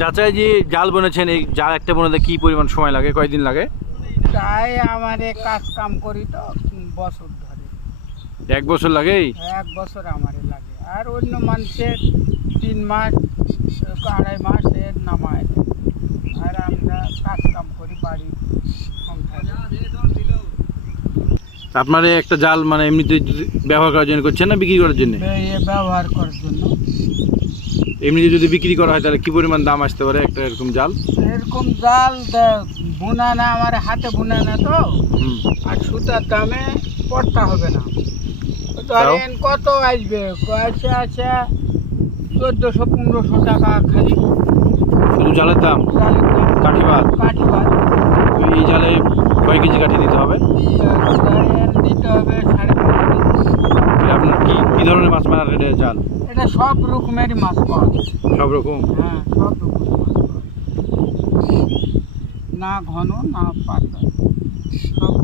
চাচা যে জাল বনেছেন, এই জাল একটা বনাতে কি পরিমাণ সময় লাগে, কয়দিন লাগে? তাই আমারে কাজ কাম করি তো বছর ধরে। 1 বছর লাগে? 1 বছর আমারে লাগে, আর অন্য মানুষের 3 মাস 2.5 মাস এর নামায় দেয়। আর আমরা কাজ কাম করি বাড়ির সংসারে। আপনার একটা জাল মানে এমনিতে ব্যবহার করার জন্য করছেন না বিক্রি করার জন্য? ব্যবহার করার জন্য। এমনিতে যদি বিক্রি করা হয় তাহলে কি পরিমাণ দাম আসতে পারে একটা এরকম জাল? এরকম জাল বোনা না, আমার হাতে বোনা না তো, আর সুতার দামে পড়তে হবে না। ধরেন কত আসবে, আছে 1400-1500 টাকা খালি শুধু জালের দাম? জালের দাম। কাঠি বাদ? কাঠি বাদ। তো এই জালে কয় কেজি কাঠি দিতে হবে? ধরেন দিতে হবে 5.5 কেজি। আপনার কি ধরনের মাছ মারার এটা জাল? এটা সব রকমেরই মাছ পাওয়া যায়। সব রকম? হ্যাঁ, সব রকমের মাছ পাওয়া যায়। না ঘন না পাতলা, সব